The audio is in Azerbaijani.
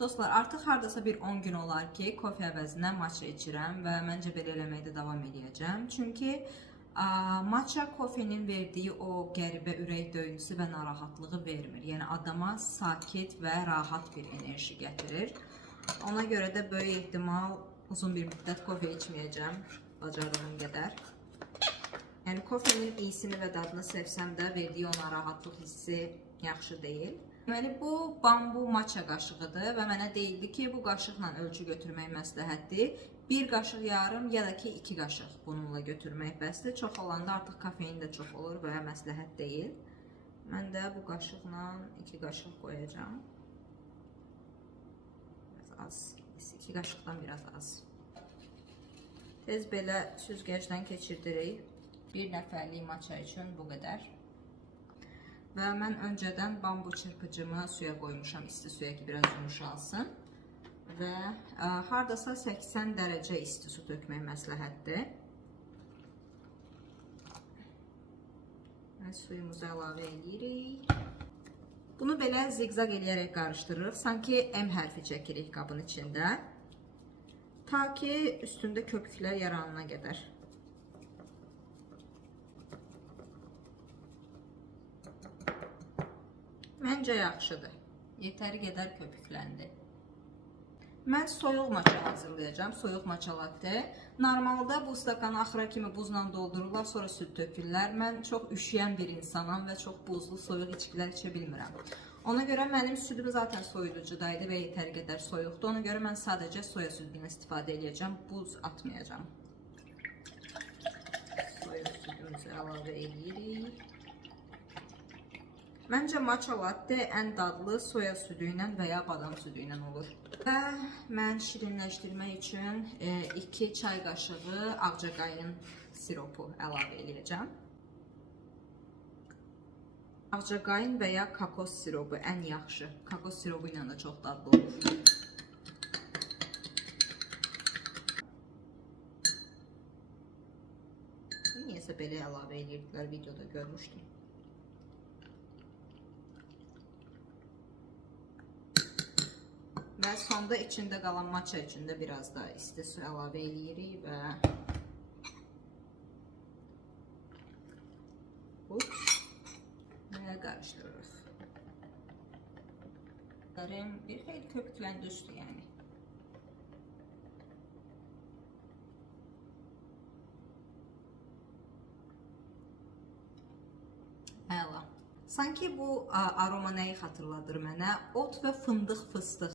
Dostlar, artıq hardasa bir 10 gün olar ki, kofe əvəzinə matcha içirəm və məncə belə eləməkdə davam edəcəm. Çünki matcha kofenin verdiyi o qəribə ürək döyüntüsü və narahatlığı vermir. Yəni adama sakit və rahat bir enerji gətirir. Ona görə də böyük ehtimal uzun bir müddət kofe içməyəcəm, bacardığım qədər. Yəni kofenin iyisini və dadını sevsəm də verdiyi o narahatlıq hissi yaxşı deyil. Deməli, bu bambu matcha qaşığıdır və mənə deyildi ki, bu qaşıqla ölçü götürmək məsləhətdir. 1 qaşıq yarım ya da ki 2 qaşıq bununla götürmək bəsdir. Çox olanda artıq kofein də çox olur və məsləhət deyil. Mən də bu qaşıqla 2 qaşıq qoyacağım. Biraz az, 2 qaşıqdan biraz az. Tez belə süzgəcdən keçirdirik. Bir nəfərlik matcha üçün bu qədər. Və mən öncədən bambu çırpıcımı suya qoymuşam, isti suya ki biraz yumuşalsın. Və hardasa 80 dərəcə isti su tökmək məsləhətdir. Və suyumuzu əlavə edirik. Bunu belə zigzag eləyərək qarışdırırıq. Sanki M hərfi çəkirik qabın içində. Ta ki üstündə köpüklər yaranana qədər. Məncə yaxşıdır. Yetəri qədər köpükləndi. Mən soyuq matcha hazırlayacağım. Soyuq matcha latte. Normalda bu stakanı axıra kimi buzla doldururlar, sonra süd tökürlər. Mən çox üşüyən bir insanam və çox buzlu, soyuq içkilər içə bilmirəm. Ona görə mənim südüm zaten soyuducudaydı və yetəri qədər soyuqdur. Ona görə mən sadəcə soya südünü istifadə edəcəm. Buz atmayacağım. Soya südümüzü əlavə edirik. Məncə matcha latte ən dadlı soya südü ilə və ya badam südü ilə olur. Və mən şirinləşdirmək üçün 2 çay qaşığı ağcaqayın siropu əlavə edəcəm. Ağcaqayın və ya kakos siropu ən yaxşı. Kakos siropu ilə də çox dadlı olur. Niyəsə belə əlavə edirdilər, videoda görmüşdüm. Və sonda içində qalan matcha içində biraz da isti su əlavə edirik və qarışdırırıq. Bir xeyli köpükləndi üstü yəni. Əla. Sanki bu aroma nəyi xatırladır mənə? Ot və fındıq fıstıq.